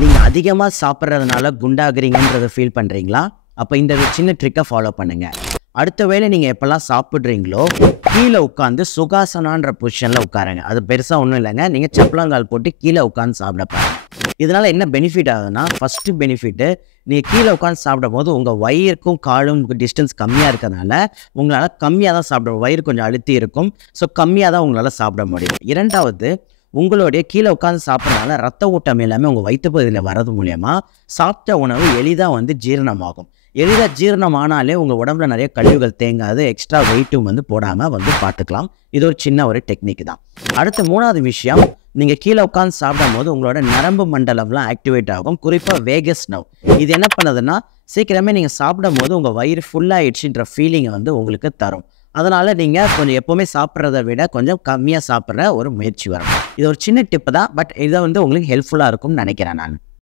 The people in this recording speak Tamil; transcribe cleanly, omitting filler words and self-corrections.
நீங்கள் அதிகமாக சாப்பிட்றதுனால குண்டாகிறீங்கன்றதை ஃபீல் பண்ணுறீங்களா? அப்போ இந்த சின்ன ட்ரிக்கை ஃபாலோ பண்ணுங்கள். அடுத்த வேளை நீங்கள் எப்போல்லாம் சாப்பிட்றீங்களோ கீழே உட்காந்து சுகாசனான்ற பொசிஷனில் உட்காருங்க. அது பெருசாக ஒன்றும் இல்லைங்க. நீங்கள் சப்பளங்கால் போட்டு கீழே உட்காந்து சாப்பிட பாருங்க. இதனால் என்ன பெனிஃபிட் ஆகுதுன்னா, ஃபஸ்ட்டு பெனிஃபிட்டு, நீங்கள் கீழே உட்காந்து சாப்பிடும் போது உங்கள் வயிறுக்கும் காலும் டிஸ்டன்ஸ் கம்மியாக இருக்கிறதுனால உங்களால் கம்மியாக தான் சாப்பிட, வயிறு கொஞ்சம் அழுத்தி இருக்கும். ஸோ கம்மியாக தான் உங்களால் சாப்பிட முடியும். இரண்டாவது, உங்களுடைய கீழே உட்காந்து சாப்பிட்றதுனால ரத்த ஓட்டம் எல்லாமே உங்கள் வயிற்று பகுதியில் வரது மூலயமா சாப்பிட்ட உணவு எளிதாக ஜீரணமாகும். எளிதாக ஜீரணமானாலே உங்கள் உடம்புல நிறைய கழிவுகள் தேங்காது, எக்ஸ்ட்ரா வெயிட்டும் போடாமல் பார்த்துக்கலாம். இது ஒரு சின்ன ஒரு டெக்னிக் தான். அடுத்த மூணாவது விஷயம், நீங்கள் கீழே உட்காந்து சாப்பிடும் போது உங்களோட நரம்பு மண்டலம்லாம் ஆக்டிவேட் ஆகும். குறிப்பாக வேகஸ் நர்வ். இது என்ன பண்ணுதுன்னா, சீக்கிரமே நீங்கள் சாப்பிடும் போது உங்கள் வயிறு ஃபுல்லாகிடுச்சுன்ற ஃபீலிங்கை உங்களுக்கு தரும். அதனால் நீங்கள் கொஞ்சம் எப்போவுமே சாப்பிட்றத விட கொஞ்சம் கம்மியாக சாப்பிட்ற ஒரு முயற்சி வரும். இது ஒரு சின்ன டிப்பு தான், பட் இதை உங்களுக்கு ஹெல்ப்ஃபுல்லாக இருக்கும்னு நினைக்கிறேன் நான்.